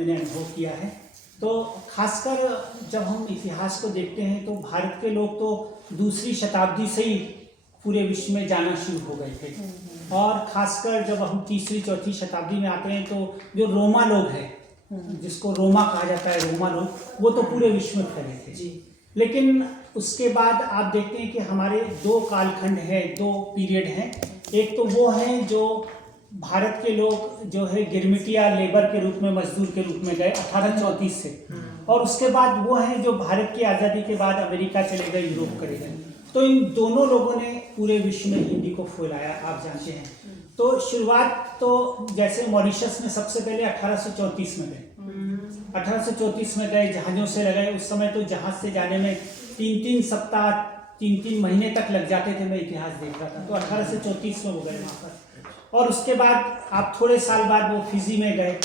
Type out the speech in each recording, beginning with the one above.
मैंने अनुभव किया है। तो खासकर जब हम इतिहास को देखते हैं तो भारत के लोग तो दूसरी शताब्दी से ही पूरे विश्व में जाना शुरू हो गए थे, और खासकर जब हम तीसरी चौथी शताब्दी में आते हैं तो जो रोमा लोग हैं, जिसको रोमा कहा जाता है, रोमा लोग, वो तो पूरे विश्व में फैले थे। लेकिन उसके बाद आप देखते हैं कि हमारे दो कालखंड हैं, दो पीरियड हैं। एक तो वो हैं जो भारत के लोग जो है गिरमिटिया लेबर के रूप में, मजदूर के रूप में गए 1834 से, और उसके बाद वो हैं जो भारत की आज़ादी के बाद अमेरिका चले गए, यूरोप चले गए। तो इन दोनों लोगों ने पूरे विश्व में हिंदी को फैलाया, आप जानते हैं। तो शुरुआत तो जैसे मॉरिशस में सबसे पहले 1834 में गए, 1834 में गए, जहाज़ों से लगाए। उस समय तो जहाज़ से जाने में 3-3 सप्ताह, 3-3 महीने तक लग जाते थे, मैं इतिहास देख रहा था। तो 1834 में वो गए वहाँ पर, और उसके बाद आप थोड़े साल बाद वो फिजी में गए,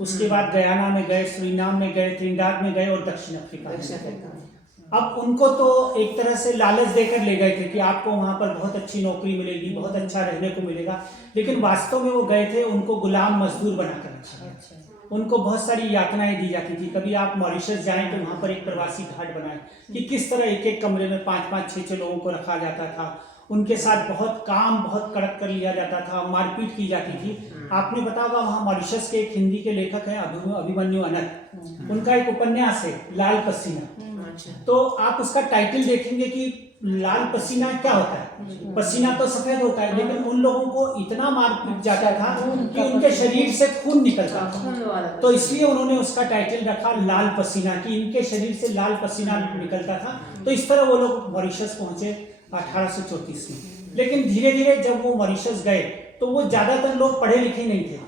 उसके बाद गयाना में गए, सुरीनाम में गए, त्रिनिदाद में गए और दक्षिण अफ्रीका में गए। अब उनको तो एक तरह से लालच देकर ले गए थे कि आपको वहाँ पर बहुत अच्छी नौकरी मिलेगी, बहुत अच्छा रहने को मिलेगा, लेकिन वास्तव में वो गए थे उनको गुलाम मजदूर बनाकर रखा गया। उनको बहुत सारी यातनाएं दी जाती थी। कभी आप मॉरिशस जाएं तो वहाँ पर एक प्रवासी घाट बनाए कि किस तरह एक एक कमरे में 5-5, 6-6 लोगों को रखा जाता था। उनके साथ बहुत काम बहुत कड़क कर लिया जाता था, मारपीट की जाती थी। आपने बताया होगा वहाँ मॉरिशस के एक हिंदी के लेखक हैं अभिमन्यु अनंत, उनका एक उपन्यास है लाल पसीना। तो आप उसका टाइटल देखेंगे कि लाल पसीना क्या होता है। पसीना तो सफेद होता है, लेकिन उन लोगों को इतना मारपीट जाता था कि उनके शरीर से खून निकलता था। तो इसलिए उन्होंने उसका टाइटल रखा लाल पसीना, कि इनके शरीर से लाल पसीना निकलता था। तो इस तरह वो लोग मॉरिशस पहुंचे 1834 में। लेकिन धीरे धीरे जब वो मॉरिशस गए तो वो ज्यादातर लोग पढ़े लिखे नहीं थे,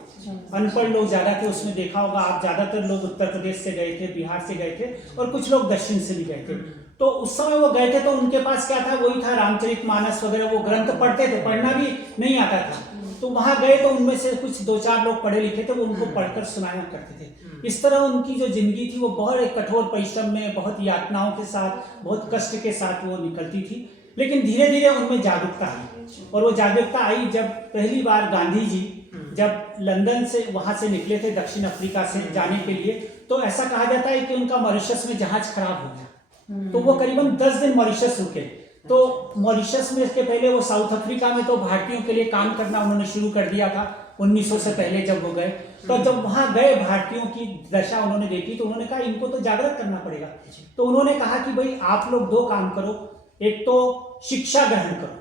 अनपढ़ लोग ज्यादा थे। उसमें देखा होगा आप, ज्यादातर लोग उत्तर प्रदेश से गए थे, बिहार से गए थे, और कुछ लोग दक्षिण से भी गए थे। तो उस समय वो गए थे तो उनके पास क्या था, वही था रामचरितमानस वगैरह, वो ग्रंथ पढ़ते थे, पढ़ना भी नहीं आता था। तो वहां गए तो उनमें से कुछ 2-4 लोग पढ़े लिखे थे, वो उनको पढ़कर सुनाया करते थे। इस तरह उनकी जो जिंदगी थी वो बहुत एक कठोर परिश्रम में, बहुत यातनाओं के साथ, बहुत कष्ट के साथ वो निकलती थी। लेकिन धीरे धीरे उनमें जागरूकता आई, और वो जागरूकता आई जब पहली बार गांधी जी जब लंदन से वहां से निकले थे दक्षिण अफ्रीका से जाने के लिए। तो ऐसा कहा जाता है कि उनका मॉरिशस में जहाज खराब हो गया, तो वो करीबन 10 दिन मॉरिशस रुके। तो मॉरिशस में इसके पहले वो साउथ अफ्रीका में तो भारतीयों के लिए काम करना उन्होंने शुरू कर दिया था 1900 से पहले जब वो गए। तो जब वहां गए, भारतीयों की दशा उन्होंने देखी, तो उन्होंने कहा इनको तो जागृत करना पड़ेगा। तो उन्होंने कहा कि भाई आप लोग 2 काम करो, एक तो शिक्षा ग्रहण करो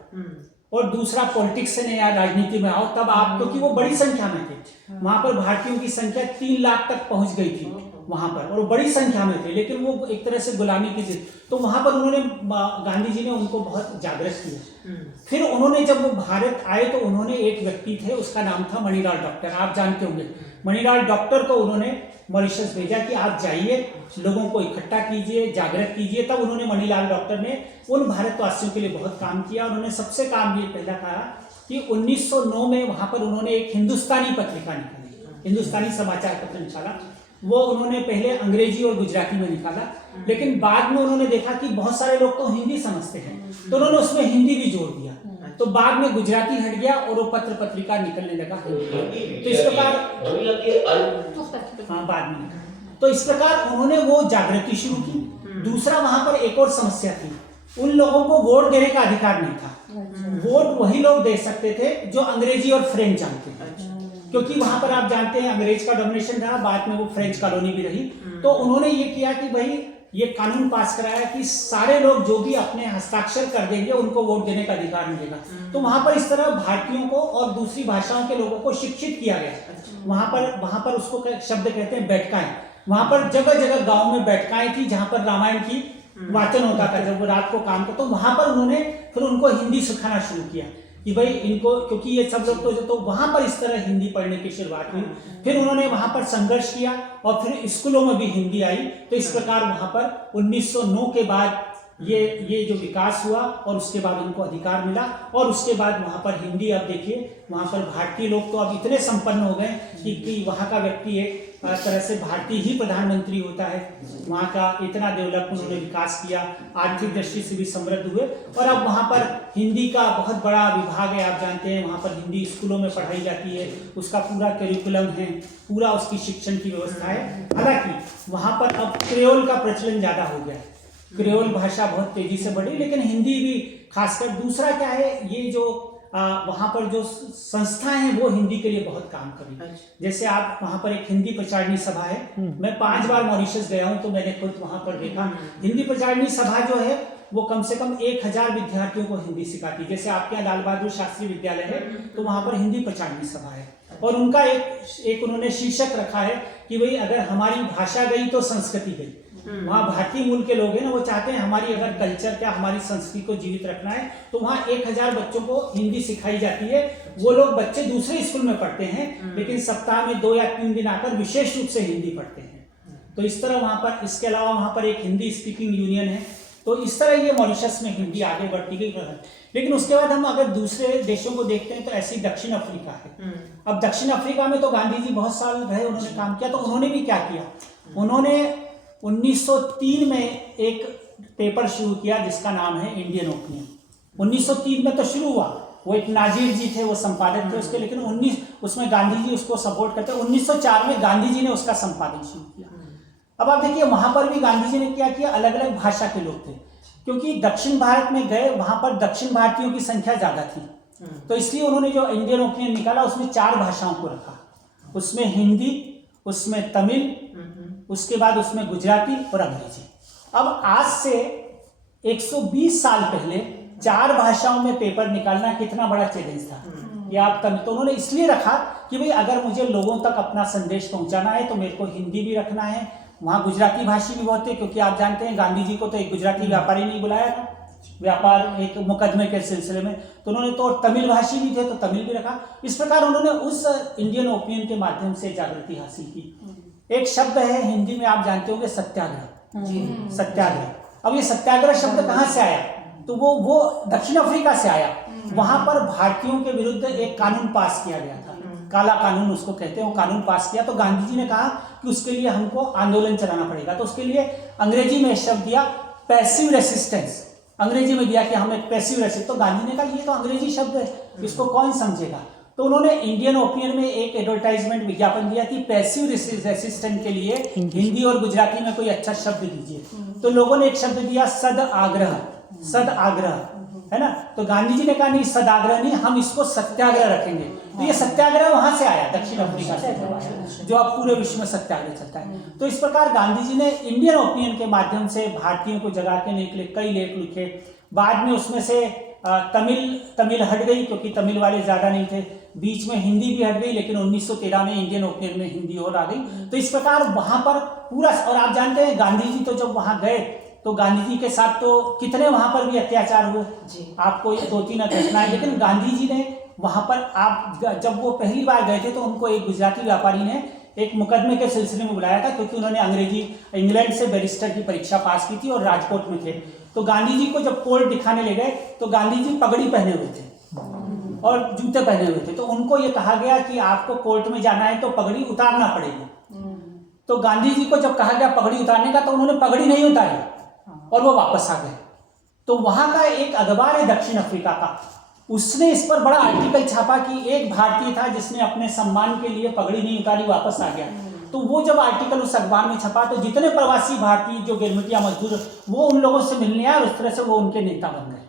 और दूसरा पॉलिटिक्स से नया राजनीति में आओ। तब आप, क्योंकि वो बड़ी संख्या में थे वहां पर, भारतीयों की संख्या 3 लाख तक पहुंच गई थी वहां पर, और वो बड़ी संख्या में थे, लेकिन वो एक तरह से गुलामी की थी। तो वहां पर उन्होंने, गांधी जी ने उनको बहुत जागृत किया। फिर उन्होंने जब वो भारत आए तो उन्होंने एक व्यक्ति थे, उसका नाम था मणिलाल डॉक्टर, आप जानते होंगे। मणिलाल डॉक्टर को उन्होंने मॉरिशस भेजा कि आप जाइए, लोगों को इकट्ठा कीजिए, जागृत कीजिए। तब उन्होंने, मणिलाल डॉक्टर ने उन भारतवासियों के लिए बहुत काम किया। उन्होंने सबसे काम ये पहला कहा कि 1909 में वहां पर उन्होंने एक हिंदुस्तानी पत्रिका निकाली, हिंदुस्तानी समाचार पत्र निकाला। वो उन्होंने पहले अंग्रेजी और गुजराती में निकाला, लेकिन बाद में उन्होंने देखा कि बहुत सारे लोग तो हिंदी समझते हैं, तो उन्होंने उसमें हिंदी भी जोड़ दिया। तो बाद में गुजराती हट गया और वो पत्र पत्रिका निकलने लगा हिंदी। तो इस प्रकार, हाँ, बाद में। तो इस प्रकार उन्होंने वो जागृति शुरू की। दूसरा, वहां पर एक और समस्या थी, उन लोगों को वोट देने का अधिकार नहीं था। वोट वही लोग दे सकते थे जो अंग्रेजी और फ्रेंच जानते थे, क्योंकि वहां पर आप जानते हैं अंग्रेज का डोमिनेशन रहा, बाद में वो फ्रेंच कॉलोनी भी रही। तो उन्होंने ये किया कि भाई ये कानून पास कराया कि सारे लोग जो भी अपने हस्ताक्षर कर देंगे उनको वोट देने का अधिकार मिलेगा। तो वहां पर इस तरह भारतीयों को और दूसरी भाषाओं के लोगों को शिक्षित किया गया। वहां पर उसको शब्द कहते हैं बैठकाएं। वहां पर जगह जगह गांव में बैठकाएं थी जहां पर रामायण की वाचन होता था जब वो रात को काम करते। तो वहां पर उन्होंने फिर उनको हिंदी सिखाना शुरू किया कि भाई इनको, क्योंकि ये सब लोग तो वहां पर इस तरह हिंदी पढ़ने की शुरुआत हुई। फिर उन्होंने वहां पर संघर्ष किया और फिर स्कूलों में भी हिंदी आई। तो इस प्रकार वहां पर 1909 के बाद ये जो विकास हुआ और उसके बाद उनको अधिकार मिला। और उसके बाद वहां पर हिंदी, अब देखिए वहां पर भारतीय लोग तो अब इतने संपन्न हो गए कि वहां का व्यक्ति है तरह से भारतीय ही प्रधानमंत्री होता है। वहाँ का इतना डेवलप उन्होंने विकास किया, आर्थिक दृष्टि से भी समृद्ध हुए। और अब वहाँ पर हिंदी का बहुत बड़ा विभाग है, आप जानते हैं, वहाँ पर हिंदी स्कूलों में पढ़ाई जाती है, उसका पूरा करिकुलम है, पूरा उसकी शिक्षण की व्यवस्था है। हालांकि वहाँ पर अब क्रेओल का प्रचलन ज़्यादा हो गया है, क्रेओल भाषा बहुत तेजी से बढ़ी, लेकिन हिंदी भी खासकर। दूसरा क्या है, ये जो वहाँ पर जो संस्थाएं हैं वो हिंदी के लिए बहुत काम करी। जैसे आप वहाँ पर एक हिंदी प्रचारणी सभा है, मैं 5 बार मॉरिशस गया हूँ तो मैंने खुद वहाँ पर देखा। हिंदी प्रचारणी सभा जो है वो कम से कम 1000 विद्यार्थियों को हिंदी सिखाती है। जैसे आपके यहाँ लाल बहादुर शास्त्री विद्यालय है तो वहाँ पर हिंदी प्रचारणी सभा है, और उनका एक उन्होंने शीर्षक रखा है कि भाई अगर हमारी भाषा गई तो संस्कृति गई। वहाँ भारतीय मूल के लोग हैं ना, वो चाहते हैं हमारी अगर कल्चर क्या, हमारी संस्कृति को जीवित रखना है, तो वहाँ 1000 बच्चों को हिंदी सिखाई जाती है। वो लोग बच्चे दूसरे स्कूल में पढ़ते हैं, लेकिन सप्ताह में 2 या 3 दिन आकर विशेष रूप से हिंदी पढ़ते हैं। तो इस तरह वहाँ पर, इसके अलावा वहाँ पर एक हिंदी स्पीकिंग यूनियन है। तो इस तरह ये मॉरिशस में हिंदी आगे बढ़ती गई। लेकिन उसके बाद हम अगर दूसरे देशों को देखते हैं तो ऐसी दक्षिण अफ्रीका है। अब दक्षिण अफ्रीका में तो गांधी जी बहुत साल रहे, उन्होंने काम किया। तो उन्होंने भी क्या किया, उन्होंने 1903 में एक पेपर शुरू किया जिसका नाम है इंडियन ओपिनियन। 1903 में तो शुरू हुआ, वो एक नाजीर जी थे, वो संपादक थे उसके, लेकिन उसमें गांधी जी उसको सपोर्ट करते। 1904 में गांधी जी ने उसका संपादन शुरू किया। अब आप देखिए वहां पर भी गांधी जी ने क्या किया, अलग अलग भाषा के लोग थे, क्योंकि दक्षिण भारत में गए, वहां पर दक्षिण भारतीयों की संख्या ज्यादा थी, तो इसलिए उन्होंने जो इंडियन ओपिनियन निकाला उसमें 4 भाषाओं को रखा। उसमें हिंदी, उसमें तमिल, उसके बाद उसमें गुजराती और अंग्रेजी। अब आज से 120 साल पहले 4 भाषाओं में पेपर निकालना कितना बड़ा चैलेंज था। ये आप तमिल, तो उन्होंने इसलिए रखा कि भाई अगर मुझे लोगों तक अपना संदेश पहुंचाना है तो मेरे को हिंदी भी रखना है। वहाँ गुजराती भाषी भी बहुत थे, क्योंकि आप जानते हैं गांधी जी को तो एक गुजराती व्यापारी नहीं बुलाया था, व्यापार एक मुकदमे के सिलसिले में, तो उन्होंने तो तमिल भाषी भी थे तो तमिल भी रखा। इस प्रकार उन्होंने उस इंडियन ओपिनियन के माध्यम से जागृति हासिल की। एक शब्द है हिंदी में, आप जानते होंगे, सत्याग्रह। सत्याग्रह, अब ये सत्याग्रह शब्द कहाँ से आया, तो वो दक्षिण अफ्रीका से आया। वहां पर भारतीयों के विरुद्ध एक कानून पास किया गया था, काला कानून उसको कहते हैं। वो कानून पास किया तो गांधी जी ने कहा कि उसके लिए हमको आंदोलन चलाना पड़ेगा। तो उसके लिए अंग्रेजी में शब्द दिया पैसिव रेसिस्टेंस, अंग्रेजी में दिया कि हम एक पैसिव रेसिस्टेंस। तो गांधी ने कहा ये तो अंग्रेजी शब्द है, इसको कौन समझेगा। तो उन्होंने इंडियन ओपिनियन में एक एडवर्टाइजमेंट विज्ञापन दिया कि पैसिव रेसिस्टेंस के लिए हिंदी और गुजराती में कोई अच्छा शब्द दीजिए। तो लोगों ने एक शब्द दिया सद आग्रह, सद आग्रह, है ना। तो गांधी जी ने कहा नहीं, सदाग्रह नहीं, हम इसको सत्याग्रह रखेंगे। तो ये सत्याग्रह वहां से आया, दक्षिण अफ्रीका से आया, जो अब पूरे विश्व में सत्याग्रह चलता है। तो इस प्रकार गांधी जी ने इंडियन ओपिनियन के माध्यम से भारतीयों को जगाने के लिए कई लेख लिखे। बाद में उसमें से तमिल हट गई, क्योंकि तमिल वाले ज्यादा नहीं थे। बीच में हिंदी भी हट गई, लेकिन 1913 में इंडियन ओपिनियन में हिंदी और आ गई। तो इस प्रकार वहां पर पूरा, और आप जानते हैं गांधी जी तो जब वहां गए तो गांधी जी के साथ तो कितने वहां पर भी अत्याचार हुए, आपको 2-3 घटनाएं। लेकिन गांधी जी ने वहां पर, आप जब वो पहली बार गए थे तो उनको एक गुजराती व्यापारी ने एक मुकदमे के सिलसिले में बुलाया था, क्योंकि उन्होंने अंग्रेजी इंग्लैंड से बैरिस्टर की परीक्षा पास की थी और राजकोट में थे। तो गांधी जी को जब कोर्ट दिखाने ले गए तो गांधी जी पगड़ी पहने हुए थे और जूते पहने हुए थे। तो उनको ये कहा गया कि आपको कोर्ट में जाना है तो पगड़ी उतारना पड़ेगी। तो गांधी जी को जब कहा गया पगड़ी उतारने का तो उन्होंने पगड़ी नहीं उतारी और वो वापस आ गए। तो वहां का एक अखबार है दक्षिण अफ्रीका का, उसने इस पर बड़ा आर्टिकल छापा कि एक भारतीय था जिसने अपने सम्मान के लिए पगड़ी नहीं उतारी, वापस आ गया। तो वो जब आर्टिकल उस अखबार में छपा तो जितने प्रवासी भारतीय जो गिरमिटिया मजदूर, वो उन लोगों से मिलने आए और उस तरह से वो उनके नेता बन गए।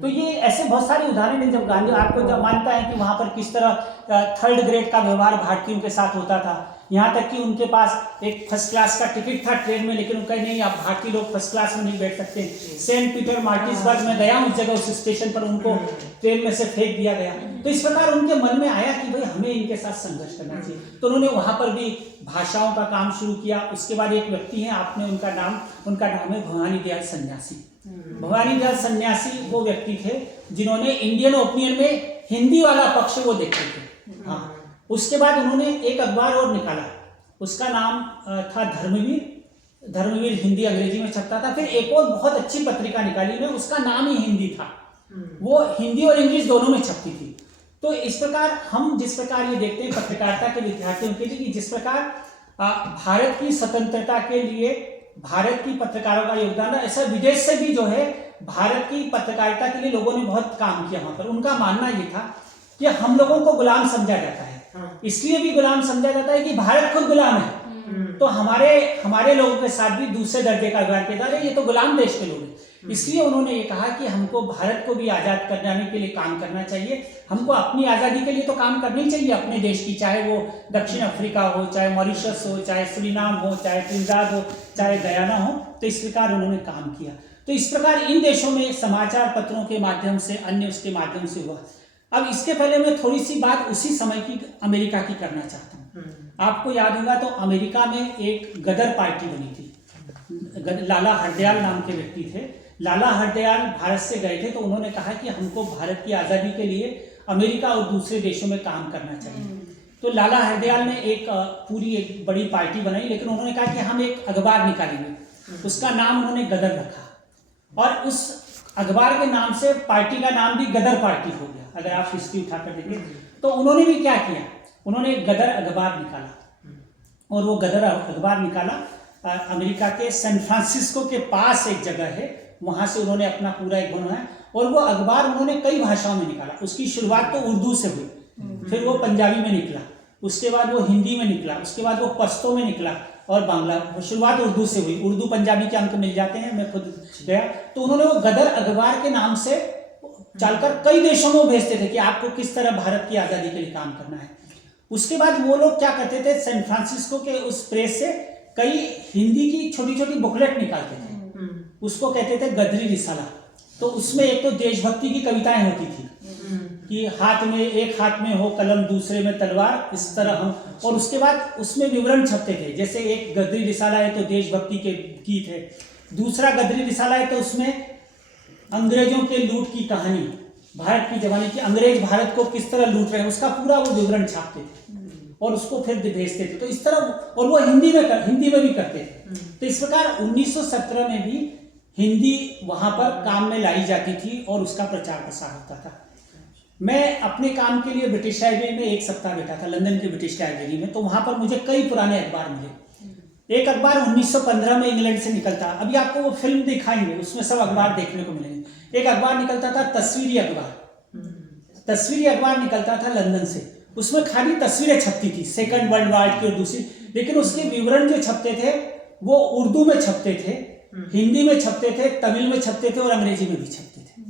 तो ये ऐसे बहुत सारे उदाहरण हैं। जब गांधी, आपको जब मानता है कि वहां पर किस तरह 3rd ग्रेड का व्यवहार भारतीयों के साथ होता था, यहाँ तक कि उनके पास एक फर्स्ट क्लास का टिकट था ट्रेन में, लेकिन उनका नहीं, आप भारतीय लोग फर्स्ट क्लास में नहीं बैठ सकते। सेंट पीटर मार्टिसबर्ग में गया उस जगह, उस स्टेशन पर उनको ट्रेन में से फेंक दिया गया। तो इस प्रकार उनके मन में आया कि भाई हमें इनके साथ संघर्ष करना चाहिए। तो उन्होंने वहां पर भी भाषाओं का काम शुरू किया। उसके बाद एक व्यक्ति है, आपने उनका नाम है भवानी दयाल सन्यासी। भवानी दयाल सन्यासी वो व्यक्ति थे जिन्होंने इंडियन ओपिनियन में हिंदी वाला पक्ष वो देखे थे। हाँ, उसके बाद उन्होंने एक अखबार और निकाला, उसका नाम था धर्मवीर, हिंदी अंग्रेजी में छपता था। फिर एक और बहुत अच्छी पत्रिका निकाली उन्होंने, उसका नाम ही हिंदी था, वो हिंदी और इंग्लिश दोनों में छपती थी। तो इस प्रकार हम जिस प्रकार ये देखते हैं पत्रकारिता के विद्यार्थियों के लिए कि जिस प्रकार भारत की स्वतंत्रता के लिए भारत की पत्रकारों का योगदान है। ऐसा विदेश से भी जो है भारत की पत्रकारिता के लिए लोगों ने बहुत काम किया वहां पर। उनका मानना ये था कि हम लोगों को गुलाम समझा जाता है, इसलिए भी गुलाम समझा जाता है कि भारत खुद गुलाम है, तो हमारे लोगों के साथ भी दूसरे दर्जे का व्यवहार किया जा रहा है, ये तो गुलाम देश के लोग हैं। इसलिए उन्होंने ये कहा कि हमको भारत को भी आजाद कराने के लिए काम करना चाहिए, हमको अपनी आजादी के लिए तो काम करनी चाहिए अपने देश की, चाहे वो दक्षिण अफ्रीका हो, चाहे मॉरिशस हो, चाहे सुरीनाम हो, चाहे ट्रिनिडाद हो, चाहे गयाना हो। तो इस प्रकार उन्होंने काम किया। तो इस प्रकार इन देशों में समाचार पत्रों के माध्यम से, अन्य उसके माध्यम से हुआ। अब इसके पहले मैं थोड़ी सी बात उसी समय की अमेरिका की करना चाहता हूँ। आपको याद होगा तो अमेरिका में एक गदर पार्टी बनी थी, लाला हरदयाल नाम के व्यक्ति थे। लाला हरदयाल भारत से गए थे तो उन्होंने कहा कि हमको भारत की आज़ादी के लिए अमेरिका और दूसरे देशों में काम करना चाहिए। तो लाला हरदयाल ने एक बड़ी पार्टी बनाई, लेकिन उन्होंने कहा कि हम एक अखबार निकालेंगे, उसका नाम उन्होंने गदर रखा और उस अखबार के नाम से पार्टी का नाम भी गदर पार्टी हो गया। अगर आप हिस्ट्री उठाकर देखें तो उन्होंने भी क्या किया, उन्होंने गदर अखबार निकाला और वो गदर अखबार निकाला अमेरिका के सैन फ्रांसिस्को के पास एक जगह है, वहां से उन्होंने अपना पूरा एक बनाया और वो अखबार उन्होंने कई भाषाओं में निकाला। उसकी शुरुआत तो उर्दू से हुई, फिर वो पंजाबी में निकला, उसके बाद वो हिंदी में निकला, उसके बाद वो पश्तो में निकला और बांग्ला। शुरुआत उर्दू से हुई, उर्दू पंजाबी के अंक मिल जाते हैं, मैं खुद गया। तो उन्होंने वो गदर अखबार के नाम से चलकर कई देशों में भेजते थे कि आपको किस तरह भारत की आज़ादी के लिए काम करना है। उसके बाद वो लोग क्या करते थे, सैन फ्रांसिस्को के उस प्रेस से कई हिंदी की छोटी छोटी बुकलेट निकालते थे, उसको कहते थे गदरी रिसाला। तो उसमें एक तो देशभक्ति की कविताएं होती थी कि एक हाथ में हो कलम, दूसरे में तलवार, इस तरह हम, और उसके बाद उसमें विवरण छपते थे। जैसे एक गदरी रिसाला है तो देशभक्ति के गीत है, दूसरा गदरी रिसाला है तो उसमें अंग्रेजों के लूट की कहानी, भारत की जवानी की, अंग्रेज भारत को किस तरह लूट रहे हैं, उसका पूरा वो विवरण छापते थे और उसको फिर भेजते थे। तो इस तरह, और वो हिंदी में भी करते थे। तो इस प्रकार 1917 में भी हिंदी वहां पर काम में लाई जाती थी और उसका प्रचार प्रसार होता था। मैं अपने काम के लिए ब्रिटिश लाइब्रेरी में एक सप्ताह बैठा था, लंदन की ब्रिटिश लाइब्रेरी में। तो वहां पर मुझे कई पुराने अखबार मिले। एक अखबार 1915 में इंग्लैंड से निकलता, अभी आपको वो फिल्म दिखाएंगे, उसमें सब अखबार देखने को मिलेंगे। एक अखबार निकलता था तस्वीरी अखबार, तस्वीरी अखबार निकलता था लंदन से, उसमें खाली तस्वीरें छपती थी सेकंड वर्ल्ड वार की और दूसरी, लेकिन उसके विवरण जो छपते थे वो उर्दू में छपते थे, हिंदी में छपते थे, तमिल में छपते थे और अंग्रेजी में भी छपते थे।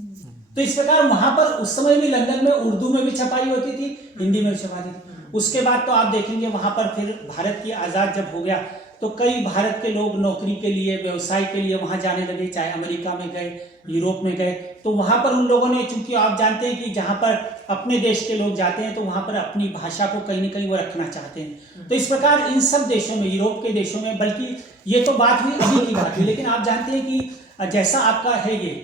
तो इस प्रकार वहां पर उस समय भी लंदन में उर्दू में भी छपाई होती थी, हिंदी में भी छपाई थी। उसके बाद तो आप देखेंगे वहां पर फिर भारत की आज़ाद जब हो गया तो कई भारत के लोग नौकरी के लिए, व्यवसाय के लिए वहां जाने लगे, चाहे अमेरिका में गए, यूरोप में गए। तो वहां पर उन लोगों ने, चूंकि आप जानते हैं कि जहां पर अपने देश के लोग जाते हैं तो वहां पर अपनी भाषा को कहीं ना कहीं वो रखना चाहते हैं। तो इस प्रकार इन सब देशों में, यूरोप के देशों में, बल्कि ये तो बात हुई अभी की बात हुई, लेकिन आप जानते हैं कि जैसा आपका है ये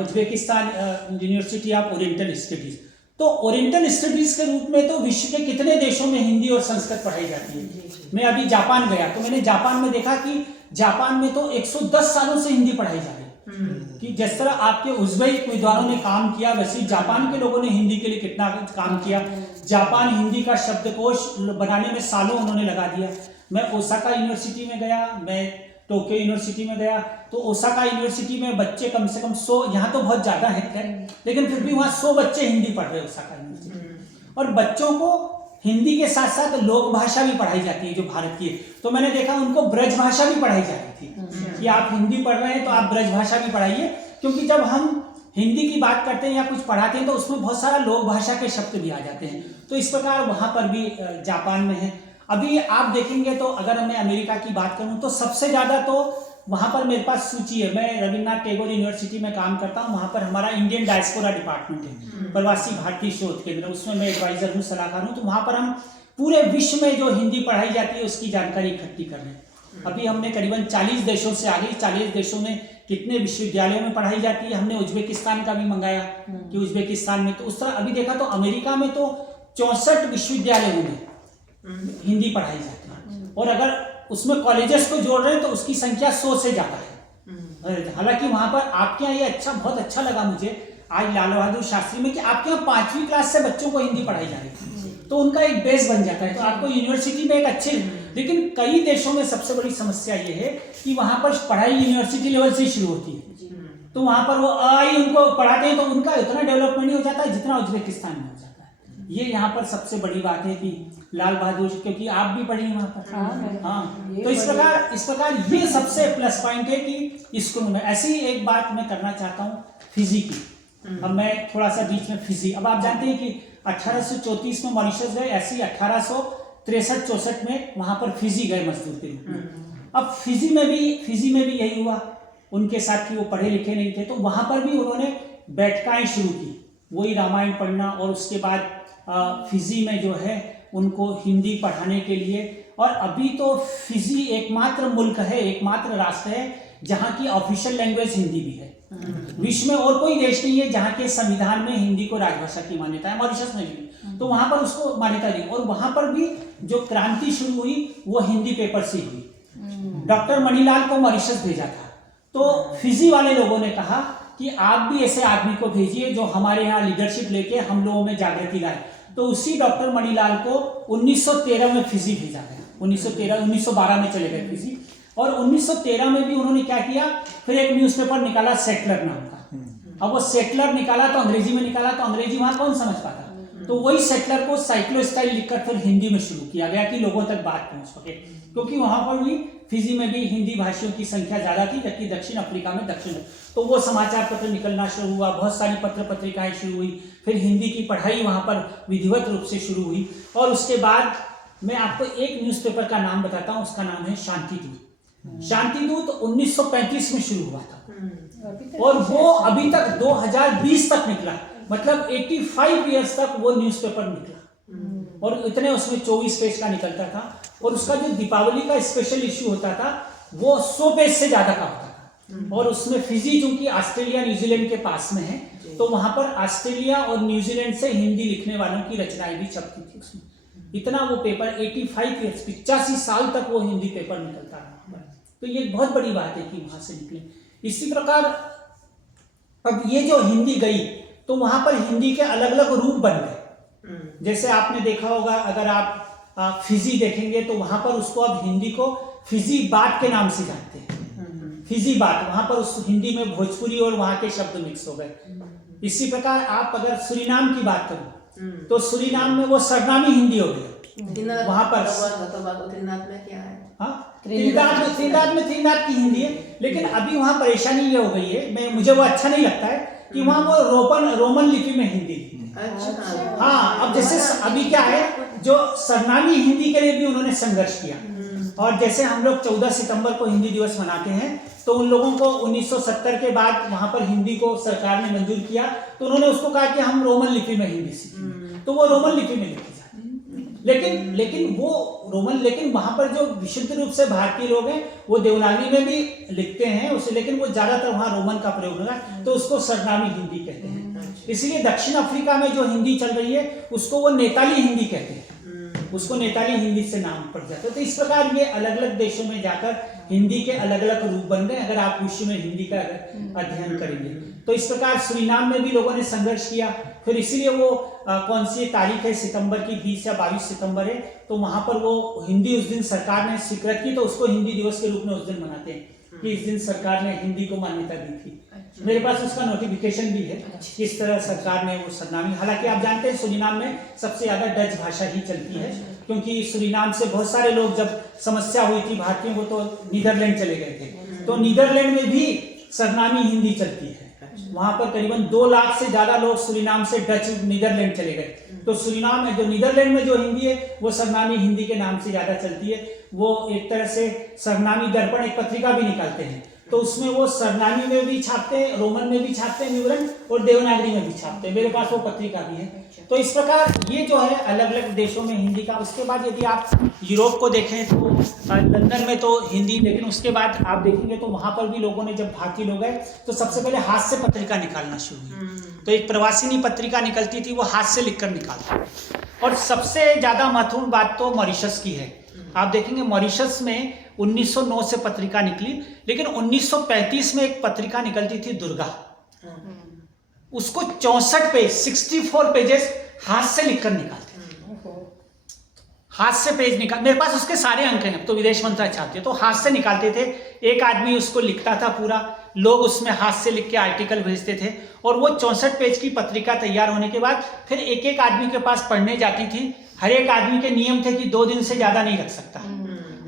Uzbekistan university of oriental studies, तो ओरिएंटल स्टडीज के रूप में तो विश्व के कितने देशों में हिंदी और संस्कृत पढ़ाई जाती है। मैं अभी जापान गया तो मैंने जापान में देखा कि जापान में तो 110 सालों से हिंदी पढ़ाई जा रही है। कि जिस तरह आपके उज्बेक विद्वानों ने काम किया, वैसे जापान के लोगों ने हिंदी के लिए कितना काम किया। जापान हिंदी का शब्दकोश बनाने में सालों उन्होंने लगा दिया। मैं ओसाका यूनिवर्सिटी में गया, मैं टोक्यो यूनिवर्सिटी में गया, तो ओसाका यूनिवर्सिटी में बच्चे कम से कम 100, यहाँ तो बहुत ज़्यादा है लेकिन फिर भी वहाँ 100 बच्चे हिंदी पढ़ रहे हैं ओसाका यूनिवर्सिटी। और बच्चों को हिंदी के साथ साथ लोक भाषा भी पढ़ाई जाती है जो भारत की है। तो मैंने देखा उनको ब्रज भाषा भी पढ़ाई जा रही थी कि आप हिंदी पढ़ रहे हैं तो आप ब्रज भाषा भी पढ़ाइए, क्योंकि जब हम हिंदी की बात करते हैं या कुछ पढ़ाते हैं तो उसमें बहुत सारा लोक भाषा के शब्द भी आ जाते हैं। तो इस प्रकार वहाँ पर भी जापान में है। अभी आप देखेंगे तो अगर मैं अमेरिका की बात करूं तो सबसे ज़्यादा तो वहाँ पर मेरे पास सूची है। मैं रविन्द्रनाथ टैगोर यूनिवर्सिटी में काम करता हूँ, वहाँ पर हमारा इंडियन डायस्पोरा डिपार्टमेंट है, प्रवासी भारतीय शोध केंद्र, उसमें मैं एडवाइजर हूँ, सलाहकार हूँ। तो वहाँ पर हम पूरे विश्व में जो हिंदी पढ़ाई जाती है उसकी जानकारी इकट्ठी कर रहे हैं। अभी हमने करीबन 40 देशों से आगे, 40 देशों में कितने विश्वविद्यालयों में पढ़ाई जाती है। हमने उज्बेकिस्तान का भी मंगाया कि उज्बेकिस्तान में, तो उस तरह अभी देखा तो अमेरिका में तो 64 विश्वविद्यालयों में हिंदी पढ़ाई जाती है, और अगर उसमें कॉलेजेस को जोड़ रहे हैं तो उसकी संख्या 100 से ज्यादा है। हालांकि वहां पर आपके यहाँ ये बहुत अच्छा लगा मुझे आज लाल बहादुर शास्त्री में कि आपके यहाँ 5वीं क्लास से बच्चों को हिंदी पढ़ाई जा रही है। तो उनका एक बेस बन जाता है। तो आपको यूनिवर्सिटी में एक अच्छे, लेकिन कई देशों में सबसे बड़ी समस्या ये है कि वहाँ पर पढ़ाई यूनिवर्सिटी लेवल से शुरू होती है, तो वहाँ पर वो आई उनको पढ़ाते हैं तो उनका इतना डेवलपमेंट नहीं हो जाता है जितना उज्बेकिस्तान में हो जाता है। ये यहाँ पर सबसे बड़ी बात है कि लाल बहादुर, क्योंकि आप भी पढ़ी वहाँ पर। हाँ, तो इस प्रकार ये सबसे प्लस पॉइंट है कि स्कूल में। ऐसी ही एक बात मैं करना चाहता हूँ फिजी की। अब मैं थोड़ा सा बीच में फिजी, अब आप जानते हैं कि 1834 में मॉरिशस गए, ऐसे ही 1863-64 में वहां पर फिजी गए मजदूर के रूप में। अब फिजी में भी यही हुआ उनके साथ कि वो पढ़े लिखे नहीं थे, तो वहां पर भी उन्होंने बैठकाएं शुरू की, वही रामायण पढ़ना, और उसके बाद फिजी में जो है उनको हिंदी पढ़ाने के लिए। और अभी तो फिजी एकमात्र मुल्क है, एकमात्र राष्ट्र है जहाँ की ऑफिशियल लैंग्वेज हिंदी भी है। विश्व में और कोई देश नहीं है जहाँ के संविधान में हिंदी को राजभाषा की मान्यता है, मॉरिशस में भी, तो वहां पर उसको मान्यता दी। और वहां पर भी जो क्रांति शुरू हुई वो हिंदी पेपर से हुई। डॉक्टर मणिलाल को मॉरिशस भेजा था, तो फिजी वाले लोगों ने कहा कि आप भी ऐसे आदमी को भेजिए जो हमारे यहाँ लीडरशिप लेके हम लोगों में जागृति लाए। तो उसी डॉक्टर मणिलाल को 1913 में फिजी भेजा गया। 1912 में चले गए फिजी, और 1913 में भी उन्होंने क्या किया, फिर एक न्यूज़पेपर निकाला सेटलर नाम का। अब वो सेटलर निकाला तो अंग्रेजी में निकाला, तो अंग्रेजी वहां कौन समझ पाता, तो वही सेटलर को साइक्लो स्टाइल लिखकर फिर हिंदी में शुरू किया गया कि लोगों तक बात पहुंच सके, क्योंकि वहां पर भी फिजी में भी हिंदी भाषियों की संख्या ज्यादा थी, जबकि दक्षिण अफ्रीका में तो वो समाचार पत्र निकलना शुरू हुआ, बहुत सारी पत्र पत्रिकाएं शुरू हुई, फिर हिंदी की पढ़ाई वहां पर विधिवत रूप से शुरू हुई। और उसके बाद मैं आपको एक न्यूज़पेपर का नाम बताता हूँ, उसका नाम है शांतिदूत। शांतिदूत 1935 में शुरू हुआ था और वो अभी तक 2020 तक निकला, मतलब 85 ईयर्स तक वो न्यूज़पेपर निकला, और इतने उसमें 24 पेज का निकलता था। और उसका जो दीपावली का स्पेशल इश्यू होता था वो 100 पेज से ज्यादा का होता था। और उसमें फिजी चूंकि ऑस्ट्रेलिया न्यूजीलैंड के पास में है, तो वहां पर ऑस्ट्रेलिया और न्यूजीलैंड से हिंदी लिखने वालों की रचनाएं भी छपती थी उसमें। इतना वो पेपर 85 ईयर्स 85 साल तक वो हिंदी पेपर निकलता रहा। तो ये बहुत बड़ी बात है कि वहां से निकले। इसी प्रकार अब ये जो हिंदी गई तो वहां पर हिंदी के अलग अलग रूप बन गए। जैसे आपने देखा होगा, अगर आप फिजी देखेंगे तो वहां पर उसको अब हिंदी को फिजी बात के नाम से जानते हैं। फिजी बात, वहां पर उस हिंदी में भोजपुरी और वहां के शब्द मिक्स हो गए। इसी प्रकार आप अगर सुरीनाम की बात करो तो सुरीनाम में वो सरनामी हिंदी हो गई। वहां पर त्रिनाद में त्रिनाद की हिंदी है, लेकिन अभी वहां परेशानी ये हो गई है, मुझे वो अच्छा नहीं लगता है कि वहां वो रोमन लिपि में हिंदी। अच्छा। हाँ, अब जैसे अभी क्या है, जो सरनामी हिंदी के लिए भी उन्होंने संघर्ष किया। और जैसे हम लोग 14 सितंबर को हिंदी दिवस मनाते हैं, तो उन लोगों को 1970 के बाद वहां पर हिंदी को सरकार ने मंजूर किया, तो उन्होंने उसको कहा कि हम रोमन लिपि में हिंदी सीखेंगे, तो वो रोमन लिपि में लिखी जाती है। लेकिन वहां पर जो विशुद्ध रूप से भारतीय लोग हैं वो देवनागरी में भी लिखते हैं उसे, लेकिन वो ज्यादातर वहां रोमन का प्रयोग होगा, तो उसको सरनामी हिंदी कहते हैं। इसलिए दक्षिण अफ्रीका में जो हिंदी चल रही है उसको वो नेताली हिंदी कहते हैं, उसको नेताली हिंदी से नाम पड़ जाता है। तो इस प्रकार ये अलग अलग देशों में जाकर हिंदी के अलग अलग रूप बन गए, अगर आप विश्व में हिंदी का अध्ययन करेंगे तो। इस प्रकार सुरीनाम में भी लोगों ने संघर्ष किया, फिर इसीलिए वो कौन सी तारीख है, सितंबर की 20 या 22 सितंबर है, तो वहां पर वो हिंदी उस दिन सरकार ने स्वीकृत की, तो उसको हिंदी दिवस के रूप में उस दिन मनाते हैं कि इस दिन सरकार ने हिंदी को मान्यता दी थी। मेरे पास उसका नोटिफिकेशन भी है, किस तरह सरकार ने वो सरनामी। हालांकि आप जानते हैं सुरीनाम में सबसे ज्यादा डच भाषा ही चलती है, क्योंकि सुरीनाम से बहुत सारे लोग, जब समस्या हुई थी भारतीयों को, तो नीदरलैंड चले गए थे, तो नीदरलैंड में भी सरनामी हिंदी चलती है। वहां पर करीबन 2 लाख से ज्यादा लोग सुरीनाम से डच नीदरलैंड चले गए, तो सुरीनाम में जो नीदरलैंड में जो हिंदी है वो सरनामी हिंदी के नाम से ज्यादा चलती है। वो एक तरह से सरनामी दर्पण एक पत्रिका भी निकालते हैं, तो उसमें वो सरनामी में भी छापते हैं, रोमन में भी छापते हैं विवरण, और देवनागरी में भी छापते हैं। मेरे पास वो पत्रिका भी है। तो इस प्रकार ये जो है अलग अलग देशों में हिंदी का। उसके बाद यदि आप यूरोप को देखें तो लंदन में तो हिंदी, लेकिन उसके बाद आप देखेंगे तो वहां पर भी लोगों ने, जब भारतीय लोग गए तो सबसे पहले हाथ से पत्रिका निकालना शुरू हुई। तो एक प्रवासिनी पत्रिका निकलती थी, वो हाथ से लिखकर निकालते। और सबसे ज्यादा महत्वपूर्ण बात तो मॉरिशस की है। आप देखेंगे मॉरिशस में 1909 से पत्रिका निकली, लेकिन 1935 में एक पत्रिका निकलती थी दुर्गा, उसको 64 पेज 64 पेजेस हाथ से लिखकर निकालते थे। हाथ से पेज निकाल, मेरे पास उसके सारे अंक हैं, तो विदेश मंत्रालय छापते तो हाथ से निकालते थे, एक आदमी उसको लिखता था पूरा, लोग उसमें हाथ से लिख के आर्टिकल भेजते थे, और वो 64 पेज की पत्रिका तैयार होने के बाद फिर एक एक आदमी के पास पढ़ने जाती थी। हर एक आदमी के नियम थे कि 2 दिन से ज्यादा नहीं रख सकता,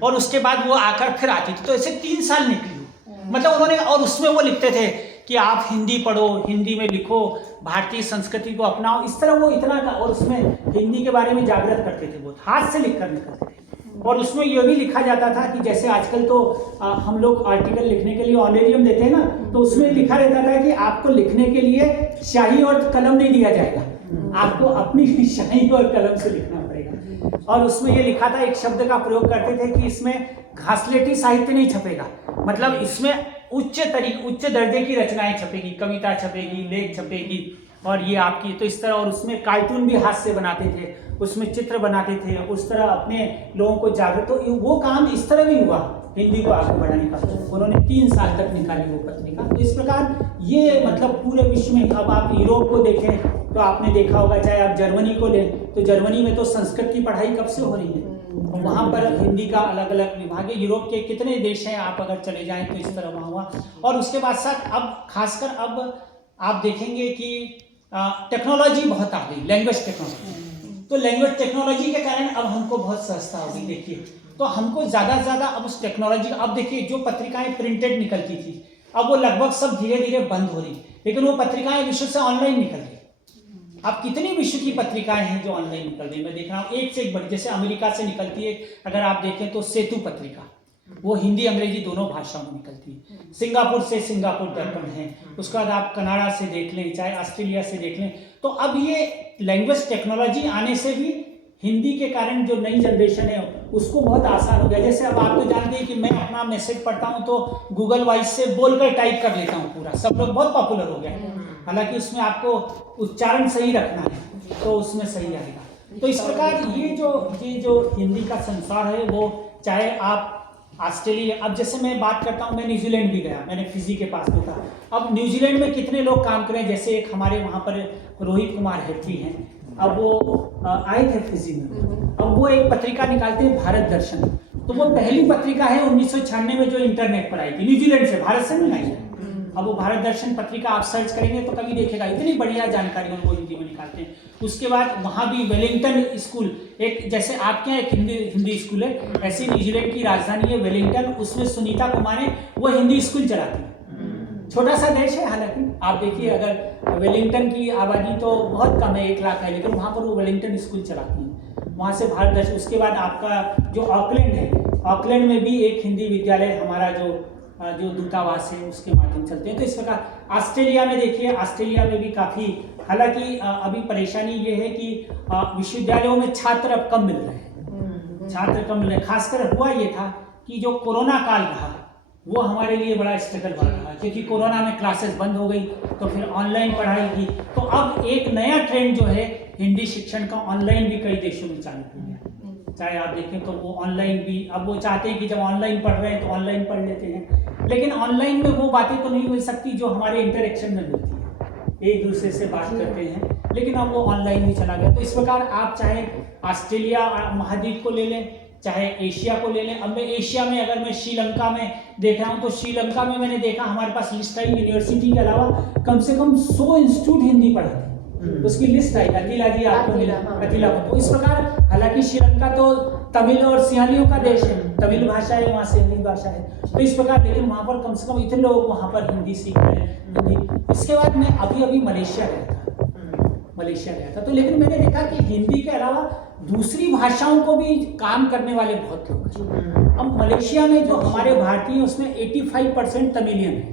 और उसके बाद वो आकर फिर आती थी। तो ऐसे 3 साल निकली मतलब उन्होंने, और उसमें वो लिखते थे कि आप हिंदी पढ़ो, हिंदी में लिखो, भारतीय संस्कृति को अपनाओ, इस तरह वो इतना का, और उसमें हिंदी के बारे में जागृत करते थे, बहुत हाथ से लिख कर निकलते थे। और उसमें यह भी लिखा जाता था कि जैसे आजकल तो हम लोग आर्टिकल लिखने के लिए ऑनरेरियम देते हैं ना, तो उसमें लिखा रहता था कि आपको लिखने के लिए स्याही और कलम नहीं दिया जाएगा, आपको अपनी स्याही और कलम से लिखना पड़ेगा। और उसमें ये लिखा था, एक शब्द का प्रयोग करते थे कि इसमें घासलेटी साहित्य नहीं छपेगा, मतलब इसमें उच्च दर्जे की रचनाएं छपेगी, कविता छपेगी, लेख छपेगी, और ये आपकी तो इस तरह। और उसमें कार्टून भी हाथ से बनाते थे, उसमें चित्र बनाते थे, उस तरह अपने लोगों को जागृत, तो वो काम इस तरह भी हुआ हिंदी को आगे बढ़ाने का। उन्होंने 3 साल तक निकाली वो पत्रिका। तो इस प्रकार ये मतलब पूरे विश्व में, अब आप यूरोप को देखें तो आपने देखा होगा, चाहे आप जर्मनी को लें तो जर्मनी में तो संस्कृत की पढ़ाई कब से हो रही है, वहाँ पर हिंदी का अलग अलग विभाग है। यूरोप के कितने देश हैं, आप अगर चले जाएं तो इस तरह वहाँ हुआ। और उसके बाद साथ अब खासकर अब आप देखेंगे कि टेक्नोलॉजी बहुत आ गई, लैंग्वेज टेक्नोलॉजी। तो लैंग्वेज टेक्नोलॉजी के कारण अब हमको बहुत सस्ता हो गई। देखिए, तो हमको ज़्यादा से ज़्यादा अब उस टेक्नोलॉजी, अब देखिए जो पत्रिकाएं प्रिंटेड निकलती थी, अब वो लगभग सब धीरे धीरे बंद हो रही, लेकिन वो पत्रिकाएं विश्व से ऑनलाइन निकल रही। अब कितनी विश्व की पत्रिकाएं हैं जो ऑनलाइन निकल रही, मैं देख रहा हूँ एक से एक बड़ी। जैसे अमेरिका से निकलती है, अगर आप देखें तो सेतु पत्रिका, वो हिंदी अंग्रेजी दोनों भाषाओं में निकलती है। सिंगापुर से सिंगापुर दर्पण है, उसके बाद आप कनाडा से देख लें, चाहे ऑस्ट्रेलिया से देख लें। तो अब ये लैंग्वेज टेक्नोलॉजी आने से भी हिंदी के कारण जो नई जनरेशन है उसको बहुत आसान हो गया। जैसे अब आप तो जानते हैं कि मैं अपना मैसेज पढ़ता हूँ तो गूगल वॉइस से बोलकर टाइप कर लेता हूँ पूरा, सब लोग बहुत पॉपुलर हो गया। हालांकि उसमें आपको उच्चारण सही रखना है तो उसमें सही आएगा। तो इस प्रकार ये जो हिंदी का संसार है, वो चाहे आप ऑस्ट्रेलिया, अब जैसे मैं बात करता हूँ, मैं न्यूजीलैंड भी गया, मैंने फिजी के पास में था। अब न्यूजीलैंड में कितने लोग काम करें, जैसे एक हमारे वहाँ पर रोहित कुमार हेत्री हैं, अब वो आए थे फिजी में। अब वो एक पत्रिका निकालते हैं भारत दर्शन, तो वो पहली पत्रिका है 1996 में जो इंटरनेट पर आई थी, न्यूजीलैंड से, भारत से नहीं आई है। अब वो भारत दर्शन पत्रिका आप सर्च करेंगे तो कभी देखेगा, इतनी बढ़िया जानकारी उनको हिंदी में निकालते हैं। उसके बाद वहाँ भी वेलिंगटन स्कूल, एक जैसे आपके यहाँ एक हिंदी स्कूल है, ऐसी न्यूजीलैंड की राजधानी है वेलिंगटन, उसमें सुनीता कुमार है, वो हिंदी स्कूल चलाती है। छोटा सा देश है, हालांकि आप देखिए अगर वेलिंगटन की आबादी तो बहुत कम है, 1 लाख है, लेकिन वहाँ पर वो वेलिंगटन स्कूल चलाती है, वहाँ से भारत दर्शन। उसके बाद आपका जो ऑकलैंड है, ऑकलैंड में भी एक हिंदी विद्यालय हमारा जो दूतावास है उसके माध्यम चलते हैं। तो इस प्रकार ऑस्ट्रेलिया में देखिए, ऑस्ट्रेलिया में भी काफ़ी, हालांकि अभी परेशानी ये है कि विश्वविद्यालयों में छात्र अब कम मिल रहे हैं, छात्र कम मिल रहे हैं। खासकर हुआ ये था कि जो कोरोना काल रहा वो हमारे लिए बड़ा स्ट्रगल बन रहा, क्योंकि कोरोना में क्लासेस बंद हो गई, तो फिर ऑनलाइन पढ़ाई की। तो अब एक नया ट्रेंड जो है हिंदी शिक्षण का, ऑनलाइन भी कई देशों में चालू हो गया। चाहे आप देखें तो वो ऑनलाइन भी, अब वो चाहते हैं कि जब ऑनलाइन पढ़ रहे हैं तो ऑनलाइन पढ़ लेते हैं, लेकिन ऑनलाइन में वो बातें तो नहीं मिल सकती जो हमारे इंटरेक्शन में मिलती है, एक दूसरे से बात करते हैं, लेकिन अब वो ऑनलाइन भी चला गया। तो इस प्रकार आप चाहे ऑस्ट्रेलिया महाद्वीप को ले लें, चाहे एशिया को ले लें। अब मैं एशिया में, अगर मैं श्रीलंका में देख रहा हूँ तो श्रीलंका में मैंने देखा हमारे पास लिस्ट आई, यूनिवर्सिटी के अलावा कम से कम 100 इंस्टीट्यूट हिंदी पढ़ाते हैं, उसकी लिस्ट आई, अतिला जी आपको मिला, अतिला को। तो इस प्रकार, हालांकि श्रीलंका तो तमिल और सियालियों का देश है, तमिल भाषा है, वहाँ से हिंदी भाषा है, तो इस प्रकार, लेकिन वहाँ पर कम से कम इतने लोग वहाँ पर हिंदी सीख रहे हैं हिंदी। इसके बाद मैं अभी मलेशिया गया था, तो लेकिन मैंने देखा कि हिंदी के अलावा दूसरी भाषाओं को भी काम करने वाले बहुत लोग हैं। अब मलेशिया में जो हमारे भारतीय हैं उसमें 85% तमिलियन है।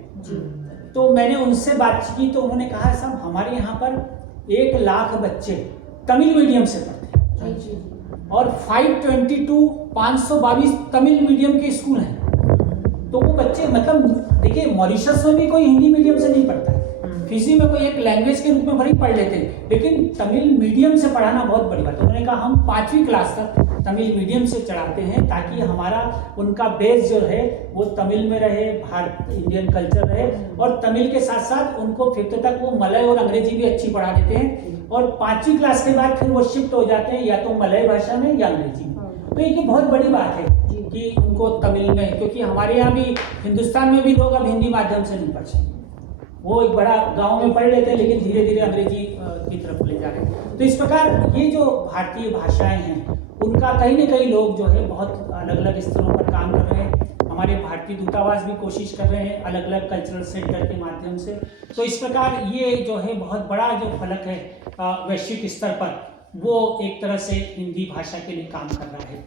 तो मैंने उनसे बातचीत की तो उन्होंने कहा, साहब हमारे यहाँ पर 1 लाख बच्चे तमिल मीडियम से पढ़ते हैं और 522 तमिल मीडियम के स्कूल हैं। तो वो बच्चे, मतलब देखिए, मॉरिशस में भी कोई हिंदी मीडियम से नहीं पढ़ता है, फिजी में कोई एक लैंग्वेज के रूप में भले पढ़ लेते हैं, लेकिन तमिल मीडियम से पढ़ाना बहुत बड़ी बात है। उन्होंने कहा हम 5वीं क्लास तक तमिल मीडियम से चढ़ाते हैं ताकि हमारा उनका बेस जो है वो तमिल में रहे, भारत इंडियन कल्चर रहे, और तमिल के साथ साथ उनको 5th तक वो मलय और अंग्रेजी भी अच्छी पढ़ा देते हैं, और 5वीं क्लास के बाद फिर वो शिफ्ट हो जाते हैं या तो मलय भाषा में या अंग्रेजी में। तो ये बहुत बड़ी बात है कि उनको तमिल में, क्योंकि हमारे यहाँ भी हिंदुस्तान में भी लोग अब हिंदी माध्यम से नहीं पढ़ते, वो एक बड़ा गांव में पढ़ लेते हैं लेकिन धीरे धीरे अंग्रेजी की तरफ ले जा रहे हैं। तो इस प्रकार ये जो भारतीय भाषाएं हैं उनका कहीं ना कहीं लोग जो है बहुत अलग अलग स्तरों पर काम कर रहे हैं। हमारे भारतीय दूतावास भी कोशिश कर रहे हैं अलग अलग कल्चरल सेंटर के माध्यम से। तो इस प्रकार ये जो है बहुत बड़ा जो फलक है वैश्विक स्तर पर, वो एक तरह से हिंदी भाषा के लिए काम कर रहा है।